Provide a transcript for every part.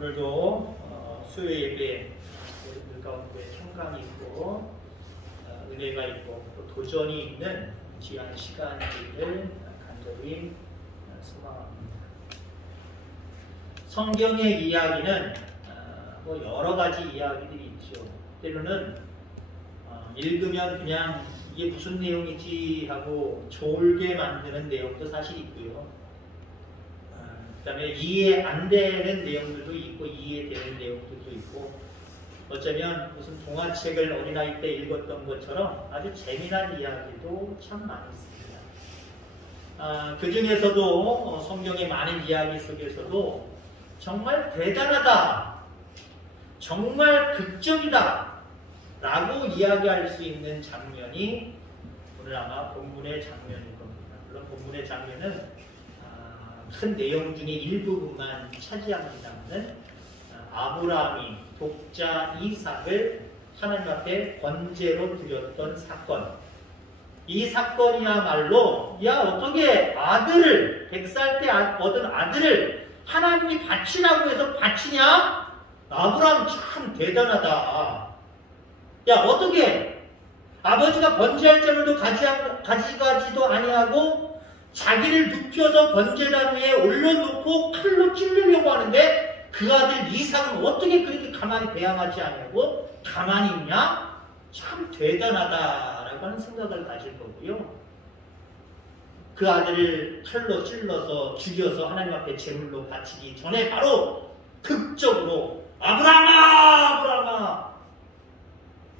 오늘도 수요 예배 여러분들 가운데 평강이 있고 은혜가 있고 또 도전이 있는 귀한 시간들을 간절히 소망합니다. 성경의 이야기는 뭐 여러 가지 이야기들이 있죠. 때로는 읽으면 그냥 이게 무슨 내용이지 하고 졸게 만드는 내용도 사실 있고요. 그 다음에 이해 안 되는 내용들도 있고 이해되는 내용들도 있고 어쩌면 무슨 동화책을 어린아이 때 읽었던 것처럼 아주 재미난 이야기도 참 많이 있습니다. 그 중에서도 성경의 많은 이야기 속에서도 정말 대단하다, 정말 극적이다 라고 이야기할 수 있는 장면이 오늘 아마 본문의 장면일 겁니다. 물론 본문의 장면은 큰 내용 중에 일부분만 차지합니다만 아브라함이 독자 이삭을 하나님 앞에 번제로 드렸던 사건, 이 사건이야말로 야 어떻게 아들을 100살 때 얻은 아들을 하나님이 바치라고 해서 바치냐? 아브라함 참 대단하다. 야 어떻게 아버지가 번제할 제물도 가져가지도 아니하고 자기를 눕혀서 번제단 위에 올려놓고 칼로 찔르려고 하는데 그 아들 이삭은 어떻게 그렇게 가만히 대항하지 않냐고 가만히 있냐? 참 대단하다라고 하는 생각을 가질 거고요. 그 아들을 칼로 찔러서 죽여서 하나님 앞에 제물로 바치기 전에 바로 극적으로 아브라함아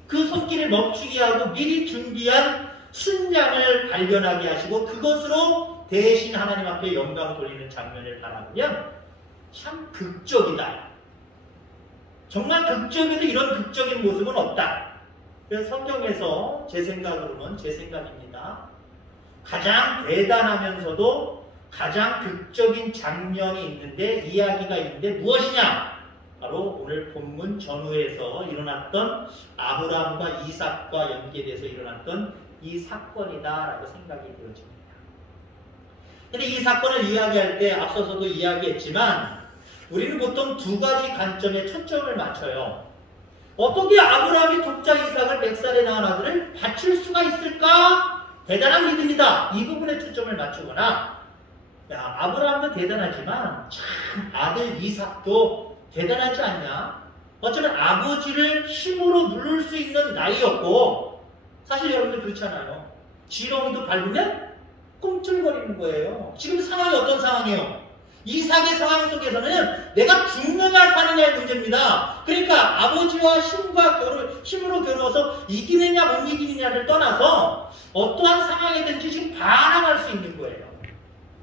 그 손길을 멈추게 하고 미리 준비한 순양을 발견하게 하시고 그것으로 대신 하나님 앞에 영광 돌리는 장면을 바라보면 참 극적이다. 정말 극적에도 이런 극적인 모습은 없다. 그래서 성경에서 제 생각입니다. 가장 대단하면서도 가장 극적인 장면이 있는데 이야기가 있는데 무엇이냐? 바로 오늘 본문 전후에서 일어났던 아브라함과 이삭과 연계돼서 일어났던 이 사건이다라고 생각이 되어집니다. 근데 이 사건을 이야기할 때 앞서서도 이야기했지만 우리는 보통 두 가지 관점에 초점을 맞춰요. 어떻게 아브라함이 독자 이삭을 100살에 낳은 아들을 바칠 수가 있을까? 대단한 믿음이다. 이 부분에 초점을 맞추거나 야, 아브라함도 대단하지만 참 아들 이삭도 대단하지 않냐? 어쩌면 아버지를 힘으로 누를 수 있는 나이였고 사실 여러분들 그렇잖아요. 지렁이도 밟으면 꿈틀거리는 거예요. 지금 상황이 어떤 상황이에요? 이삭의 상황 속에서는 내가 죽느냐 사느냐의 문제입니다. 그러니까 아버지와 힘으로 겨루어서 이기느냐 못 이기느냐를 떠나서 어떠한 상황이든지 지금 반항할 수 있는 거예요.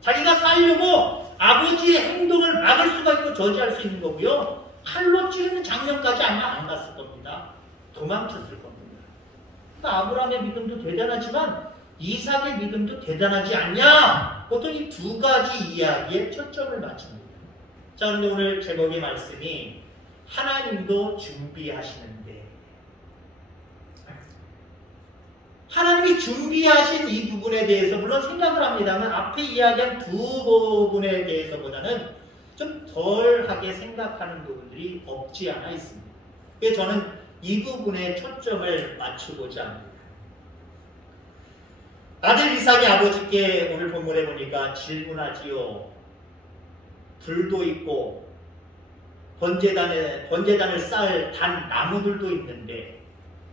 자기가 살려고 아버지의 행동을 막을 수가 있고 저지할 수 있는 거고요. 칼로 찌르는 장면까지 아마 안 갔을 겁니다. 도망쳤을 겁니다. 그러니까 아브라함의 믿음도 대단하지만 이삭의 믿음도 대단하지 않냐? 보통 이 두 가지 이야기에 초점을 맞춥니다. 자, 그런데 오늘 제목의 말씀이 하나님도 준비하시는데 하나님이 준비하신 이 부분에 대해서 물론 생각을 합니다만 앞에 이야기한 두 부분에 대해서보다는 좀 덜하게 생각하는 부분들이 없지 않아 있습니다. 그래서 저는 이 부분에 초점을 맞추고자 합니다. 아들 이삭이 아버지께 오늘 본문에 보니까 질문하지요. 불도 있고 번제단을 쌓을 단 나무들도 있는데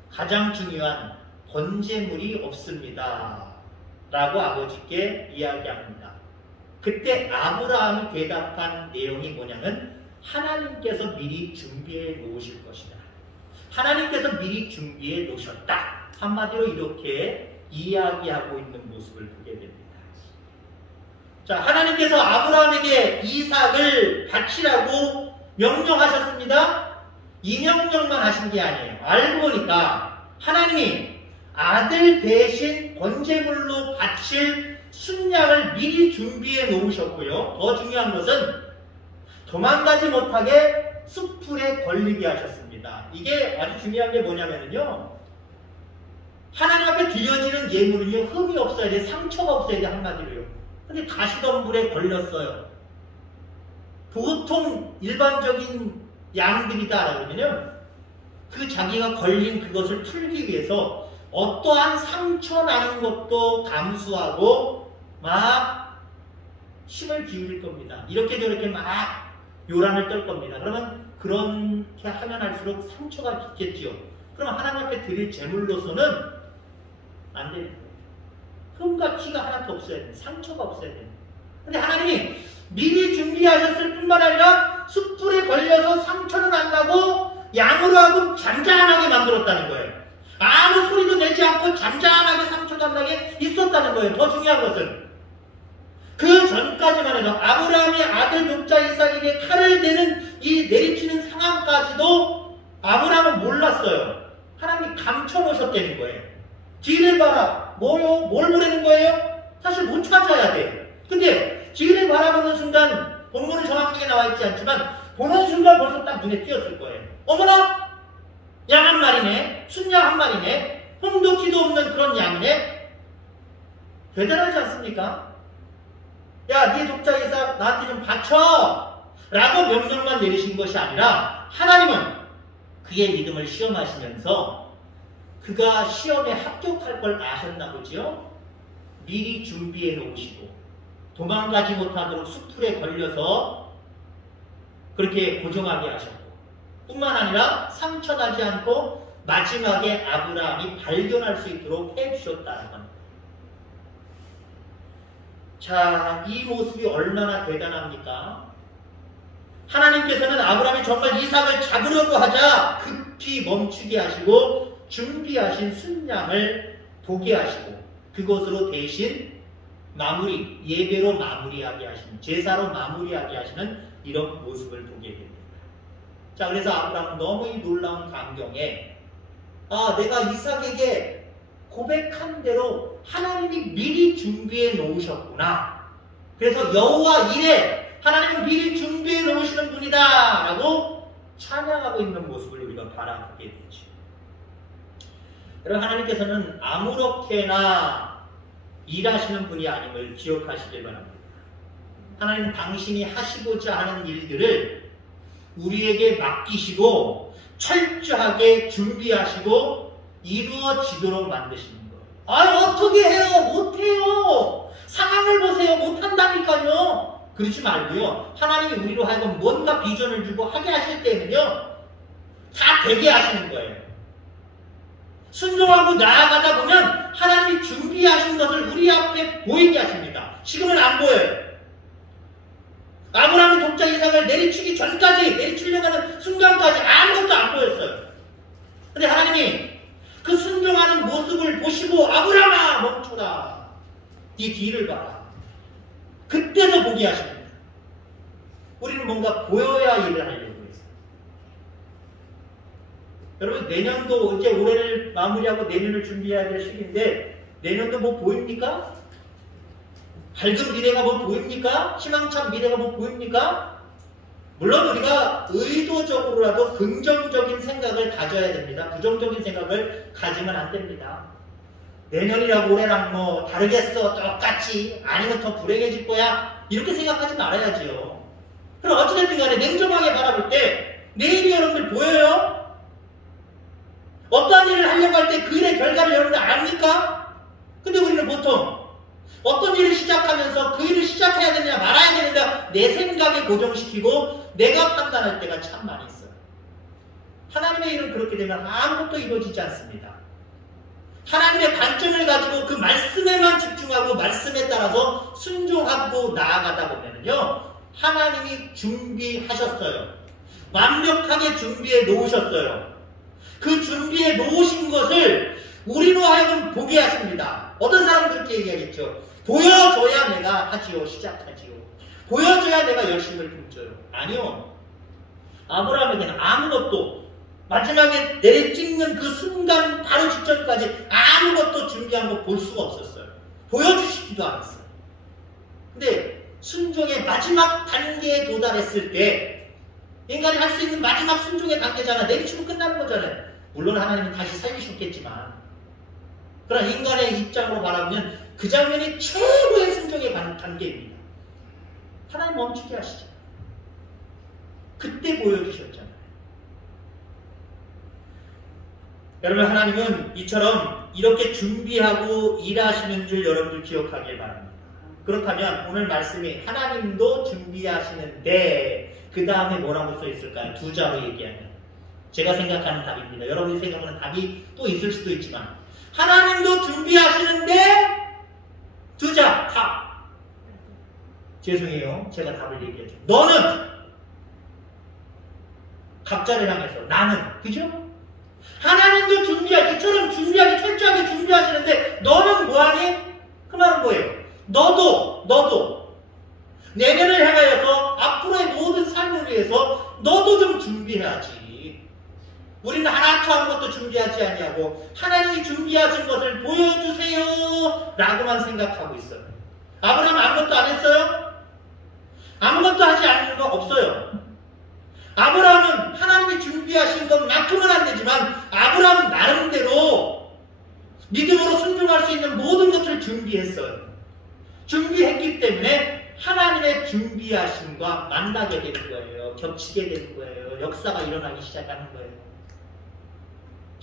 가장 중요한 번제물이 없습니다. 라고 아버지께 이야기합니다. 그때 아브라함이 대답한 내용이 뭐냐면 하나님께서 미리 준비해 놓으실 것이다. 하나님께서 미리 바치해 놓으셨다. 한마디로 이렇게 이야기하고 있는 모습을 보게 됩니다. 자, 하나님께서 아브라함에게 이삭을 바치라고 명령하셨습니다. 이 명령만 하신 게 아니에요. 알고 보니까 하나님이 아들 대신 번제물로 바칠 순양을 미리 준비해 놓으셨고요. 더 중요한 것은 도망가지 못하게 숲풀에 걸리게 하셨습니다. 이게 아주 중요한 게 뭐냐면요. 하나님 앞에 드려지는 예물은요, 흠이 없어야 돼, 상처가 없어야 돼, 한마디로요. 근데 가시덤불에 걸렸어요. 보통 일반적인 양들이다 그러면요, 그 자기가 걸린 그것을 풀기 위해서 어떠한 상처 나는 것도 감수하고 막 힘을 기울일 겁니다. 이렇게 저렇게 막 요란을 떨 겁니다. 그러면 그렇게 하면 할수록 상처가 깊겠지요. 그럼 하나님 앞에 드릴 제물로서는 안 되는 거예요. 흠과 티가 하나도 없어야 돼요. 상처가 없어야 돼요. 근데 하나님이 미리 준비하셨을 뿐만 아니라 숯불에 걸려서 상처는 안 나고 양으로 하고 잔잔하게 만들었다는 거예요. 아무 소리도 내지 않고 잔잔하게 상처도 안 나게 있었다는 거예요. 더 중요한 것은 그 전까지만 해도 아브라함이 아들 독자 이삭에게 칼을 대는 이 내리치는 상황까지도 아브라함은 몰랐어요. 하나님이 감춰놓으셨다는 거예요. 뒤를 봐라. 뭐요? 뭘 보라는 거예요? 사실 못 찾아야 돼요. 근데 뒤를 바라보는 순간, 본문은 정확하게 나와 있지 않지만 보는 순간 벌써 딱 눈에 띄었을 거예요. 어머나! 양 한 마리네. 순양 한 마리네. 흠도 티도 없는 그런 양이네. 대단하지 않습니까? 야, 네 독자 이삭 나한테 좀 바쳐! 라고 명령만 내리신 것이 아니라 하나님은 그의 믿음을 시험하시면서 그가 시험에 합격할 걸 아셨나 보지요? 미리 준비해 놓으시고 도망가지 못하도록 숯불에 걸려서 그렇게 고정하게 하셨고, 뿐만 아니라 상처나지 않고 마지막에 아브라함이 발견할 수 있도록 해주셨다는 겁니다. 자, 이 모습이 얼마나 대단합니까? 하나님께서는 아브라함이 정말 이삭을 잡으려고 하자 급히 멈추게 하시고 준비하신 순양을 보게 하시고 그것으로 대신 마무리, 예배로 마무리하게 하시는, 제사로 마무리하게 하시는 이런 모습을 보게 됩니다. 자, 그래서 아브라함은 너무 이 놀라운 광경에 내가 이삭에게 고백한 대로 하나님이 미리 준비해 놓으셨구나. 그래서 여호와 이레, 하나님은 미리 준비해 놓으시는 분이다 라고 찬양하고 있는 모습을 우리가 바라보게 되죠. 여러분, 하나님께서는 아무렇게나 일하시는 분이 아님을 기억하시길 바랍니다. 하나님은 당신이 하시고자 하는 일들을 우리에게 맡기시고 철저하게 준비하시고 이루어지도록 만드시는 거예요. 어떻게 해요? 못해요. 상황을 보세요. 못한다니까요. 그러지 말고요. 하나님이 우리로 하여금 뭔가 비전을 주고 하게 하실 때는요, 다 되게 하시는 거예요. 순종하고 나아가다 보면 하나님이 준비하신 것을 우리 앞에 보이게 하십니다. 지금은 안 보여요. 아브라함이 독자 이삭을 내리치기 전까지, 내리치려고 하는 순간까지 아무것도 안 보였어요. 근데 하나님이 그 순종하는 모습을 보시고 아브라함아 멈춰라. 네 뒤를 봐라. 그때서 보게 하십니다. 우리는 뭔가 보여야 일을 하려고 했어요. 여러분, 내년도 이제 올해를 마무리하고 내년을 준비해야 될 시기인데 내년도 뭐 보입니까? 밝은 미래가 뭐 보입니까? 희망찬 미래가 뭐 보입니까? 물론 우리가 의도적으로라도 긍정적인 생각을 가져야 됩니다. 부정적인 생각을 가지면 안 됩니다. 내년이라고 올해랑 뭐 다르겠어, 똑같이, 아니면 더 불행해질 거야, 이렇게 생각하지 말아야지요. 그럼 어찌됐든 간에 냉정하게 바라볼 때 내일이 여러분들 보여요? 어떤 일을 하려고 할 때 그 일의 결과를 여러분들 압니까? 근데 우리는 보통 어떤 일을 시작하면서 그 일을 시작해야 되느냐 말아야 되느냐 내 생각에 고정시키고 내가 판단할 때가 참 많이 있어요. 하나님의 일은 그렇게 되면 아무것도 이루어지지 않습니다. 하나님의 관점을 가지고 그 말씀에만 집중하고 말씀에 따라서 순종하고 나아가다 보면요, 하나님이 준비하셨어요. 완벽하게 준비해 놓으셨어요. 그 준비해 놓으신 것을 우리로 하여금 보게 하십니다. 어떤 사람은 그렇게 얘기하겠죠. 보여줘야 내가 하지요. 시작하지요. 보여줘야 내가 열심을 품져요. 아니요. 아브라함에게는 아무것도, 마지막에 내리찍는 그 순간 바로 직전까지 아무것도 준비한 거 볼 수가 없었어요. 보여주시지도 않았어요. 근데 순종의 마지막 단계에 도달했을 때, 인간이 할 수 있는 마지막 순종의 단계잖아. 내리치고 끝나는 거잖아요. 물론 하나님은 다시 살리셨겠지만, 그러나 인간의 입장으로 바라보면 그 장면이 최고의 순종의 단계입니다. 하나님 멈추게 하시죠. 그때 보여주셨잖아요. 여러분, 하나님은 이처럼 이렇게 준비하고 일하시는 줄 여러분들 기억하길 바랍니다. 그렇다면 오늘 말씀이 하나님도 준비하시는데 그 다음에 뭐라고 써 있을까요? 두 자로 얘기하면 제가 생각하는 답입니다. 여러분이 생각하는 답이 또 있을 수도 있지만 하나님도 준비하시는데 두 자, 답. 죄송해요. 제가 답을 얘기하죠. 너는 각자를 향해서 나는, 그죠? 하나님도 이처럼 준비하게 철저하게 준비하시는데 너는 뭐하니? 그 말은 뭐예요? 너도 내년을 향하여서 앞으로의 모든 삶을 위해서 너도 좀 준비해야지. 우리는 하나도 아무것도 준비하지 아니하고 하나님이 준비하신 것을 보여주세요 라고만 생각하고 있어요. 아브라함 아무것도 안 했어요? 아무것도 하지 않는 거 없어요. 아브라함은 하나님이 준비하신 것만큼은 안 되지만 아브라함은 나름대로 믿음으로 순종할 수 있는 모든 것을 준비했어요. 준비했기 때문에 하나님의 준비하심과 만나게 되는 거예요. 겹치게 되는 거예요. 역사가 일어나기 시작하는 거예요.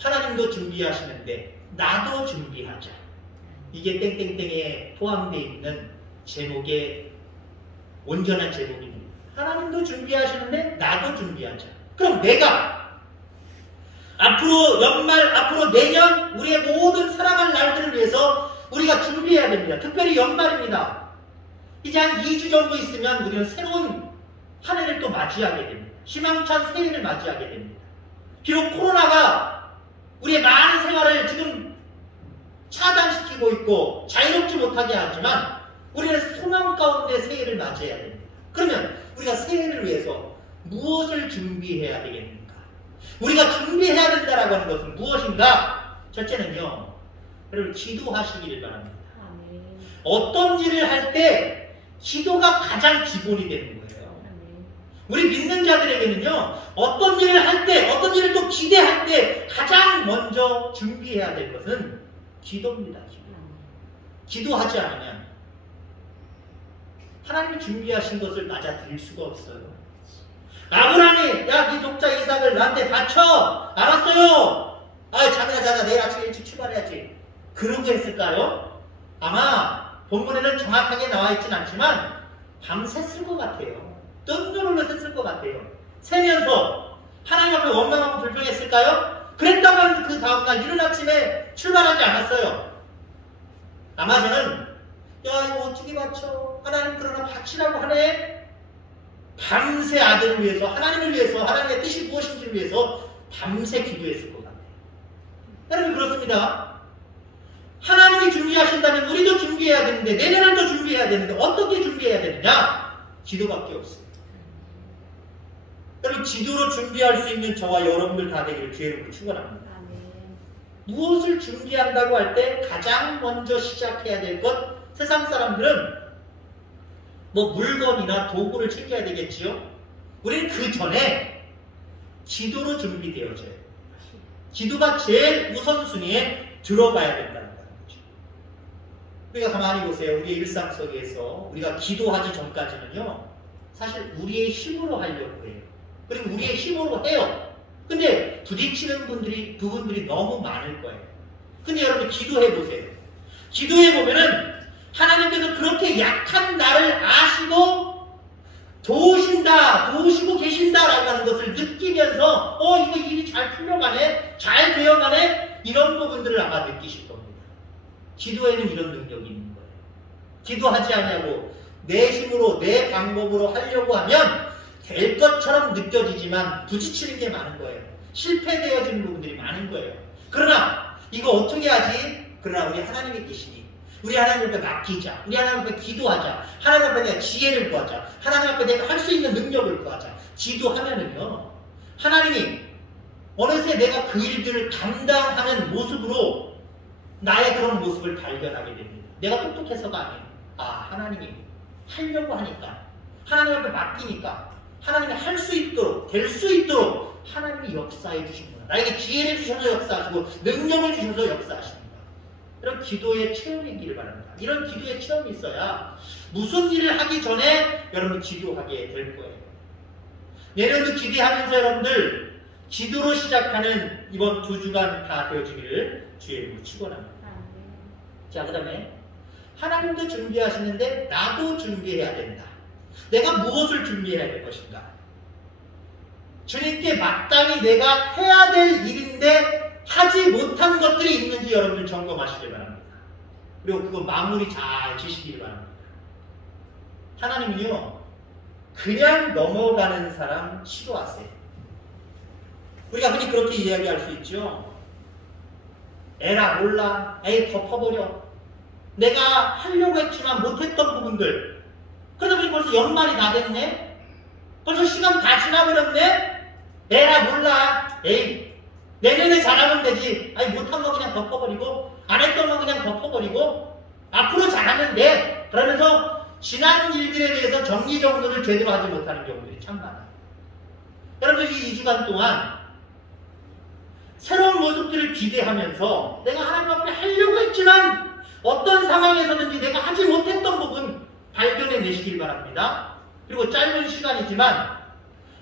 하나님도 준비하시는데 나도 준비하자. 이게 땡땡땡에 포함되어 있는 제목의 온전한 제목입니다. 하나님도 준비하시는데 나도 준비하자. 그럼 내가 앞으로 연말, 앞으로 내년 우리의 모든 살아갈 날들을 위해서 우리가 준비해야 됩니다. 특별히 연말입니다. 이제 한 2주 정도 있으면 우리는 새로운 한 해를 또 맞이하게 됩니다. 희망찬 새해를 맞이하게 됩니다. 비록 코로나가 우리의 많은 생활을 지금 차단시키고 있고 자유롭지 못하게 하지만 우리는 소망 가운데 새해를 맞이해야 됩니다. 그러면 우리가 새해를 위해서 무엇을 준비해야 되겠는가? 우리가 준비해야 된다라고 하는 것은 무엇인가? 첫째는요, 여러분 기도하시기를 바랍니다. 어떤 일을 할 때 기도가 가장 기본이 되는 거예요. 우리 믿는 자들에게는요, 어떤 일을 할 때, 어떤 일을 또 기대할 때 가장 먼저 준비해야 될 것은 기도입니다. 기도하지 않으면 하나님이 준비하신 것을 맞아들일 수가 없어요. 아브라함이 야, 네 독자 이삭을 나한테 바쳐. 알았어요. 잠이나 자자. 내일 아침에 일찍 출발해야지. 그러고 했을까요? 아마 본문에는 정확하게 나와 있진 않지만 밤샜을 것 같아요. 뜬 눈으로 샜을 것 같아요. 새면서 하나님 앞에 원망하고 불평했을까요? 그랬다면 그 다음날 이른 아침에 출발하지 않았어요. 아마 저는 야, 이거 어떻게 바쳐? 하나님 그러나 바치라고 하네? 밤새 아들을 위해서, 하나님을 위해서, 하나님의 뜻이 무엇인지를 위해서 밤새 기도했을 것 같아요. 여러분 그렇습니다. 하나님이 준비하신다면 우리도 준비해야 되는데, 내년을 또 준비해야 되는데 어떻게 준비해야 되느냐? 기도밖에 없어요. 여러분 기도로 준비할 수 있는 저와 여러분들 다 되기를 주의 축원합니다. 무엇을 준비한다고 할 때 가장 먼저 시작해야 될 것, 세상 사람들은 뭐 물건이나 도구를 챙겨야 되겠지요. 우리는 그 전에 기도로 준비되어져요. 기도가 제일 우선순위에 들어가야 된다는 거죠. 우리가 가만히 보세요. 우리의 일상 속에서 우리가 기도하기 전까지는요, 사실 우리의 힘으로 하려고 해요. 그리고 우리의 힘으로 해요. 근데 부딪히는 부분들이 너무 많을 거예요. 근데 여러분 기도해 보세요. 기도해 보면은 하나님께서 그렇게 약한 나를 아시고 도우시고 계신다라고 하는 것을 느끼면서 이거 일이 잘 풀려가네, 잘 되어가네, 이런 부분들을 아마 느끼실 겁니다. 기도에는 이런 능력이 있는 거예요. 기도하지 않냐고 내 힘으로 내 방법으로 하려고 하면 될 것처럼 느껴지지만 부딪히는 게 많은 거예요. 실패되어지는 부분들이 많은 거예요. 그러나 이거 어떻게 하지? 그러나 우리 하나님이 계시니 우리 하나님 앞에 맡기자. 우리 하나님 앞에 기도하자. 하나님 앞에 내가 지혜를 구하자. 하나님 앞에 내가 할 수 있는 능력을 구하자. 기도하면은요, 하나님이 어느새 내가 그 일들을 감당하는 모습으로 나의 그런 모습을 발견하게 됩니다. 내가 똑똑해서가 아니에요. 하나님이 하려고 하니까, 하나님 앞에 맡기니까, 하나님이 할 수 있도록, 될 수 있도록 하나님이 역사해 주시구나. 나에게 기회를 주셔서 역사하시고 능력을 주셔서 역사하십니다. 이런 기도의 체험이기를 바랍니다. 이런 기도의 체험이 있어야 무슨 일을 하기 전에 여러분 기도하게 될 거예요. 내년도 기대하면서 여러분들 기도로 시작하는 이번 2주간 다 되어지기를 주의 이름으로 축원합니다. 자, 그 다음에 하나님도 준비하시는데 나도 준비해야 된다. 내가 무엇을 준비해야 될 것인가? 주님께 마땅히 내가 해야 될 일인데 하지 못한 것들이 있는지 여러분들 점검하시길 바랍니다. 그리고 그거 마무리 잘 지시길 바랍니다. 하나님은요, 그냥 넘어가는 사람 싫어하세요. 우리가 흔히 그렇게 이야기할 수 있죠. 에라 몰라, 에이 덮어버려. 내가 하려고 했지만 못했던 부분들. 그러다 보니 벌써 연말이 다 됐네. 벌써 시간 다 지나버렸네. 에라 몰라, 에이 내년에 잘하면 되지. 아니 못한 거 그냥 덮어버리고 안 했던 거 그냥 덮어버리고 앞으로 잘하면 돼. 그러면서 지난 일들에 대해서 정리정돈을 제대로 하지 못하는 경우들이 참 많아요. 여러분들 이 2주간 동안 새로운 모습들을 기대하면서 내가 하나님 앞에 하려고 했지만 어떤 상황에서든지 내가 하지 못했던 부분 발견해내시길 바랍니다. 그리고 짧은 시간이지만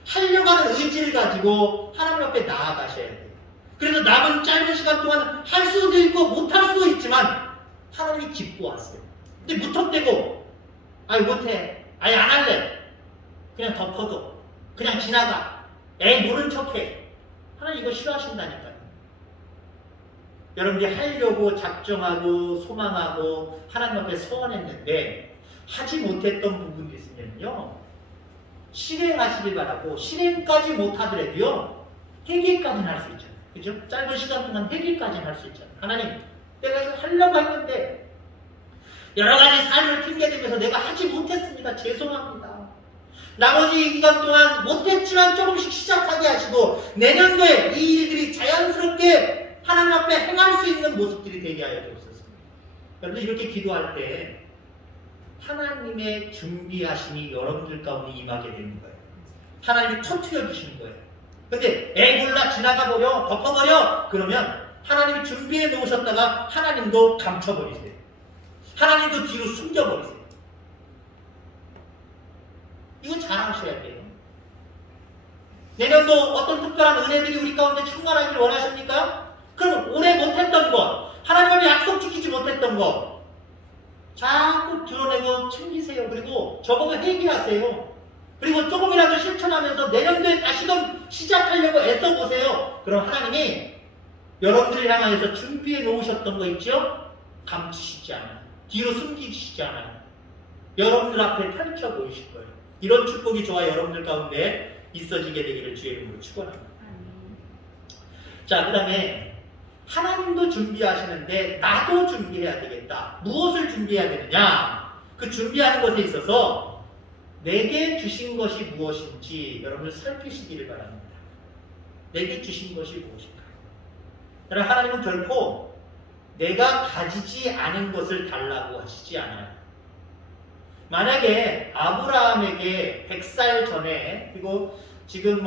하려고 하는 의지를 가지고 하나님 앞에 나아가셔야 돼요. 그래서 남은 짧은 시간 동안 할 수도 있고 못할 수도 있지만 하나님이 기뻐하세요. 근데 무턱대고 아이 못해, 아이 안 할래, 그냥 덮어둬, 그냥 지나가, 에이 모른 척해. 하나님 이거 싫어하신다니까요. 여러분들이 하려고 작정하고 소망하고 하나님 앞에 서원했는데 하지 못했던 부분이 있으면요, 실행하시길 바라고, 실행까지 못하더라도요 회개까지는 할 수 있잖아요. 그죠? 짧은 시간 동안 회개까지는 할 수 있잖아요. 하나님, 내가 이거 하려고 했는데 여러 가지 삶을 핑계대면서 내가 하지 못했습니다. 죄송합니다. 나머지 기간 동안 못했지만 조금씩 시작하게 하시고 내년도에 이 일들이 자연스럽게 하나님 앞에 행할 수 있는 모습들이 되게 하여 주옵소서. 여러분들 이렇게 기도할 때 하나님의 준비하심이 여러분들 가운데 임하게 되는 거예요. 하나님이 터뜨려 주시는 거예요. 근데 에이 몰라, 지나가버려, 덮어버려, 그러면 하나님이 준비해 놓으셨다가 하나님도 감춰버리세요. 하나님도 뒤로 숨겨버리세요. 이거 잘 하셔야 돼요. 내년도 어떤 특별한 은혜들이 우리 가운데 충만하길 원하십니까? 그럼 올해 못했던 것, 하나님 앞에 약속 지키지 못했던 것 자꾸 드러내고 챙기세요. 그리고 저보고 회개하세요. 그리고 조금이라도 실천하면서 내년도에 다시금 시작하려고 애써보세요. 그럼 하나님이 여러분들을 향하여서 준비해 놓으셨던 거 있죠? 감추시지 않아요. 뒤로 숨기시지 않아요. 여러분들 앞에 펼쳐 보이실 거예요. 이런 축복이 저와 여러분들 가운데 있어지게 되기를 주의 이름으로 축원합니다. 자, 그 다음에 하나님도 준비하시는데 나도 준비해야 되겠다. 무엇을 준비해야 되느냐? 그 준비하는 것에 있어서 내게 주신 것이 무엇인지 여러분들 살피시기를 바랍니다. 내게 주신 것이 무엇인가? 여러분, 하나님은 결코 내가 가지지 않은 것을 달라고 하시지 않아요. 만약에 아브라함에게 100살 전에, 그리고 지금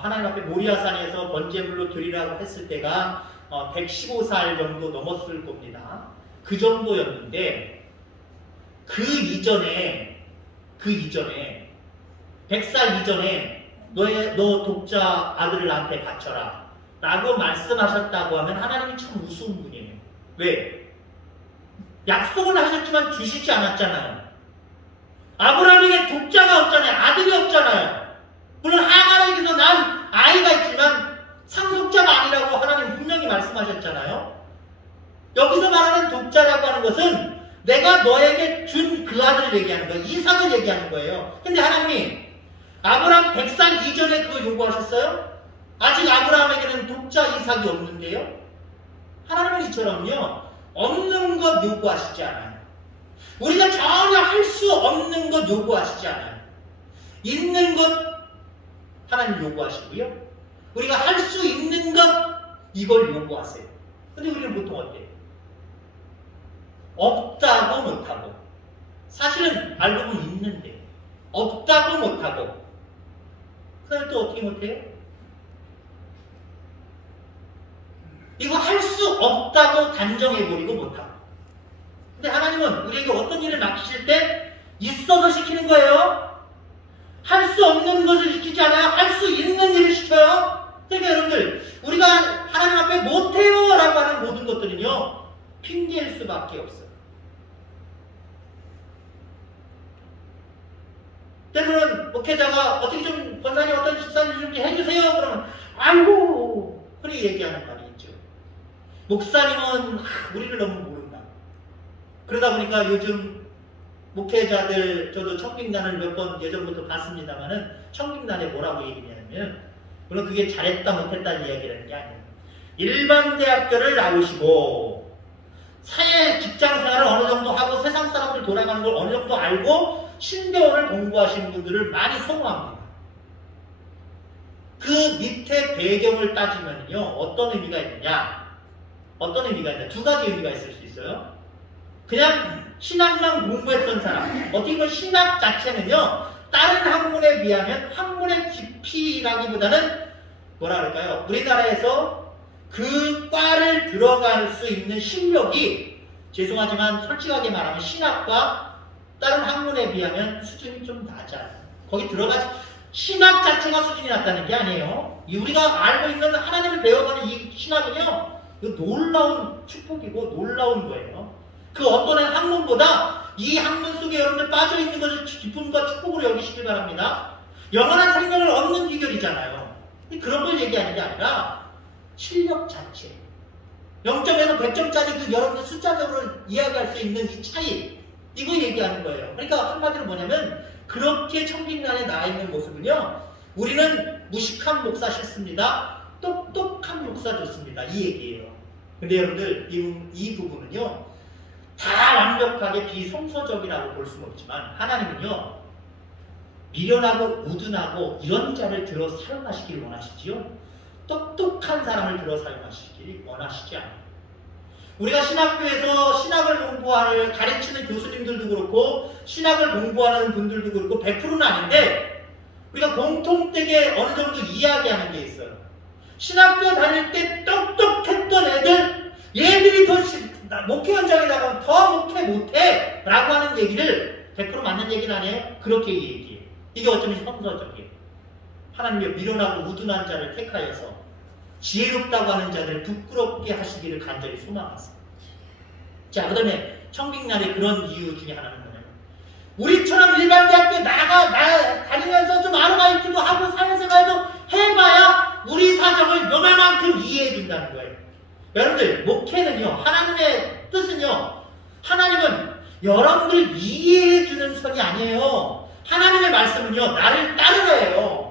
하나님 앞에 모리아산에서 번제물로 드리라고 했을 때가 115살 정도 넘었을 겁니다. 그 정도였는데 그 이전에 100살 이전에 너 독자 아들을 나한테 바쳐라 라고 말씀하셨다고 하면 하나님이 참 무서운 분이에요. 왜? 약속을 하셨지만 주시지 않았잖아요. 아브라함에게 독자가 없잖아요. 아들이 없잖아요. 물론 하갈에게서 난 아이가 있지만 상속자가 아니라고 하나님 분명히 말씀하셨잖아요. 여기서 말하는 독자라고 하는 것은 내가 너에게 준 그 아들을 얘기하는 거예요. 이삭을 얘기하는 거예요. 근데 하나님이 아브라함 100살 이전에 그거 요구하셨어요? 아직 아브라함에게는 독자 이삭이 없는데요. 하나님은 이처럼요, 없는 것 요구하시지 않아요. 우리가 전혀 할 수 없는 것 요구하시지 않아요. 있는 것 하나님 요구하시고요, 우리가 할 수 있는 것 이걸 요구하세요. 근데 우리는 보통 어때요? 없다고 못하고, 사실은 알고 보면 있는데 없다고 못하고, 그다음에 또 어떻게 못해요? 이거 할 수 없다고 단정해버리고 못하고. 근데 하나님은 우리에게 어떤 일을 맡기실 때 있어서 시키는 거예요. 할 수 없는 것을 시키지 않아요. 할 수 있는 일을 시켜요. 그러니까 여러분들, 우리가 하나님 앞에 못해요 라고 하는 모든 것들은요, 핑계일 수밖에 없어요. 때로는 목회자가 어떻게 좀, 권사님 어떤 집사님 좀 이렇게 해주세요. 그러면, 아이고, 그렇게 얘기하는 말이 있죠. 목사님은 우리를 너무 모른다. 그러다 보니까 요즘 목회자들, 저도 청빙단을 몇 번 예전부터 봤습니다만은, 청빙단에 뭐라고 얘기냐면, 물론 그게 잘했다 못했다는 이야기라는 게 아니에요. 일반 대학교를 나오시고 사회 직장 생활을 어느 정도 하고 세상 사람들 돌아가는 걸 어느 정도 알고 신대원을 공부하시는 분들을 많이 선호합니다. 그 밑에 배경을 따지면요, 어떤 의미가 있느냐? 어떤 의미가 있느냐? 두 가지 의미가 있을 수 있어요. 그냥 신학만 공부했던 사람, 어떻게 보면 신학 자체는요, 다른 학문에 비하면 학문의 깊이라기보다는 뭐라 그럴까요? 우리나라에서 그 과를 들어갈 수 있는 실력이, 죄송하지만 솔직하게 말하면 신학과 다른 학문에 비하면 수준이 좀 낮아요. 거기 들어가지, 신학 자체가 수준이 낮다는 게 아니에요. 우리가 알고 있는 하나님을 배워가는 이 신학은요, 이거 놀라운 축복이고 놀라운 거예요. 그 어떤 학문보다 이 학문 속에 여러분들 빠져있는 것을 기쁨과 축복으로 여기시길 바랍니다. 영원한 생명을 얻는 비결이잖아요. 그런 걸 얘기하는 게 아니라 실력 자체, 0점에서 100점짜리 그 여러분들 숫자적으로 이야기할 수 있는 이 차이, 이거 얘기하는 거예요. 그러니까 한마디로 뭐냐면, 그렇게 청빙단에 나와 있는 모습은요, 우리는 무식한 목사 싫습니다, 똑똑한 목사 좋습니다, 이 얘기예요. 근데 여러분들 이 부분은요, 다 완벽하게 비성서적이라고 볼 수는 없지만, 하나님은요, 미련하고 우둔하고 이런 자를 들어 사용하시길 원하시지요, 똑똑한 사람을 들어 사용하시길 원하시지 않아요. 우리가 신학교에서 신학을 공부하는, 가르치는 교수님들도 그렇고 신학을 공부하는 분들도 그렇고 100%는 아닌데, 우리가 공통되게 어느 정도 이야기하는 게 있어요. 신학교 다닐 때 똑똑했던 얘들이 더 목회 현장에 나가면 더 목회 못해 라고 하는 얘기를, 100% 맞는 얘기는 아니에요? 그렇게 얘기해요. 이게 어쩌면 성서적이에요. 하나님이 미련하고 우둔한 자를 택하여서 지혜롭다고 하는 자들을 부끄럽게 하시기를 간절히 소망하세요. 자, 그 다음에 청빙단의 그런 이유 중에 하나는 뭐냐면, 우리처럼 일반 대학교 다니면서 좀 아르바이트도 하고 사회생활도 해봐야 우리 사정을 요만큼 이해해 준다는 거예요. 여러분들, 목회는요, 하나님의 뜻은요, 하나님은 여러분들 이해해 주는 선이 아니에요. 하나님의 말씀은요, 나를 따르래요.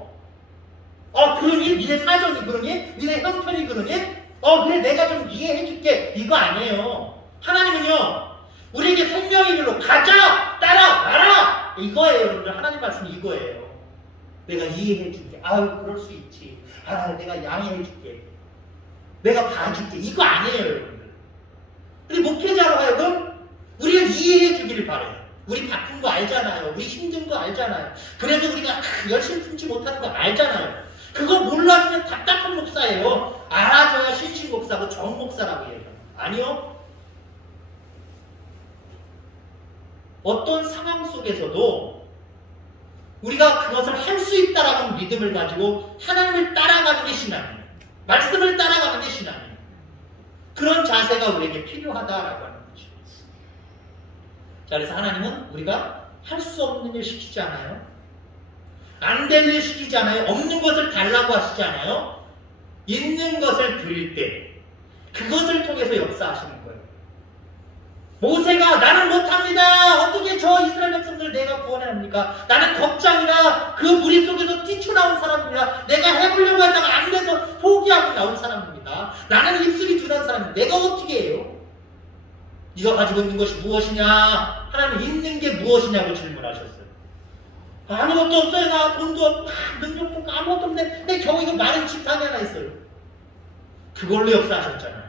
그러니? 니네 사정이 그러니? 니네 형편이 그러니? 그래, 내가 좀 이해해 줄게. 이거 아니에요. 하나님은요, 우리에게 생명의 길로 가자! 따라와라! 이거예요, 여러분들. 하나님 말씀이 이거예요. 내가 이해해 줄게. 그럴 수 있지. 내가 양해해 줄게. 내가 봐줄게. 이거 아니에요, 여러분들. 우리 목회자로 하여금 우리를 이해해 주기를 바래요. 우리 바쁜 거 알잖아요. 우리 힘든 거 알잖아요. 그래서 우리가 열심히 품지 못하는 거 알잖아요. 그거 몰라주면 답답한 목사예요. 알아줘야 신신 목사고 정 목사라고 해요. 아니요. 어떤 상황 속에서도 우리가 그것을 할 수 있다라는 믿음을 가지고 하나님을 따라가는 게 신앙이에요. 말씀을 따라가는 게 신앙이에요. 그런 자세가 우리에게 필요하다라고 하는 거죠. 자, 그래서 하나님은 우리가 할 수 없는 일 시키지 않아요. 안 되는 일 시키지 않아요. 없는 것을 달라고 하시지 않아요. 있는 것을 드릴 때 그것을 통해서 역사하시는 거예요. 모세가 나는 못합니다. 어떻게 저 이스라엘 백성들 내가 구원해야 합니까? 나는 겁장이라 그 무리 속에서 뛰쳐나온 사람입니다. 내가 해보려고 하다가 안 돼서 포기하고 나온 사람입니다. 나는 입술이 둔한 사람입니다. 내가 어떻게 해요? 네가 가지고 있는 것이 무엇이냐? 하나님 있는 게 무엇이냐고 질문하셨어요. 아무것도 없어요. 나 돈도 없고 능력도 없고 아무것도 없는데 내 겨우 이거 마른 집단이 하나 있어요. 그걸로 역사하셨잖아요.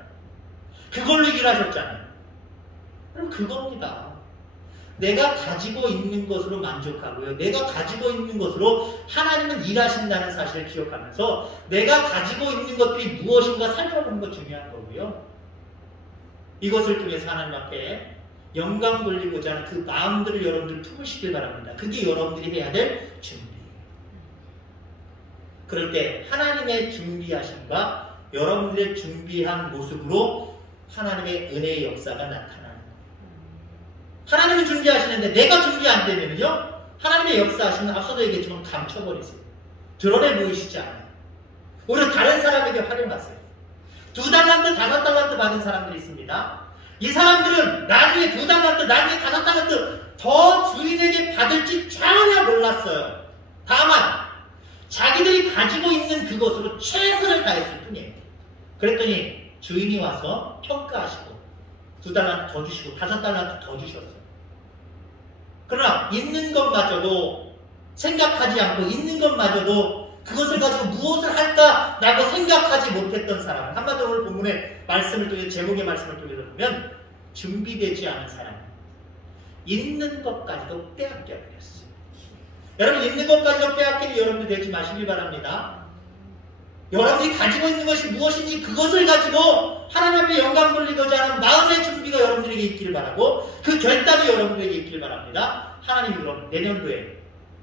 그걸로 일하셨잖아요. 그럼 그겁니다. 내가 가지고 있는 것으로 만족하고요. 내가 가지고 있는 것으로 하나님은 일하신다는 사실을 기억하면서 내가 가지고 있는 것들이 무엇인가 살펴보는 것 중요한 거고요. 이것을 통해서 하나님 앞에 영광 돌리고자 하는 그 마음들을 여러분들 품으시길 바랍니다. 그게 여러분들이 해야 될 준비예요. 그럴 때 하나님의 준비하심과 여러분들의 준비한 모습으로 하나님의 은혜의 역사가 나타나는 거예요. 하나님이 준비하시는데 내가 준비 안 되면요, 하나님의 역사하시면 앞서도 얘기했지만 감춰버리세요. 드러내 보이시지 않아요. 오히려 다른 사람에게 활용하세요. 2달란트, 5달란트 받은 사람들이 있습니다. 이 사람들은 나중에 2달란트, 나중에 5달란트 더 주인에게 받을지 전혀 몰랐어요. 다만 자기들이 가지고 있는 그것으로 최선을 다했을 뿐이에요. 그랬더니 주인이 와서 평가하시고 2달란트 더 주시고 5달란트 더 주셨어요. 그러나 있는 것마저도 생각하지 않고 있는 것마저도 그것을 가지고 무엇을 할까라고 생각하지 못했던 사람, 한마디로 오늘 본문의 말씀을 통해 제목의 말씀을 통해서 보면 준비되지 않은 사람, 있는 것까지도 빼앗겨 버렸어요. 여러분, 있는 것까지도 빼앗기는 여러분들 되지 마시길 바랍니다. 여러분이 가지고 있는 것이 무엇인지 그것을 가지고 하나님 앞에 영광 돌리고자 하는 마음의 준비가 여러분들에게 있기를 바라고, 그 결단이 여러분들에게 있기를 바랍니다. 하나님이 그럼 내년도에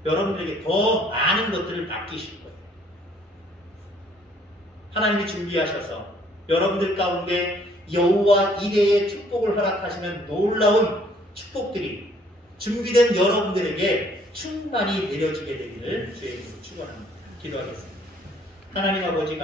여러분들에게 더 많은 것들을 맡기실 거예요. 하나님이 준비하셔서 여러분들 가운데 여호와 이레의 축복을 허락하시는 놀라운 축복들이 준비된 여러분들에게 충만히 내려지게 되기를 주의 이름으로 축원합니다. 기도하겠습니다. 하나님 아버지,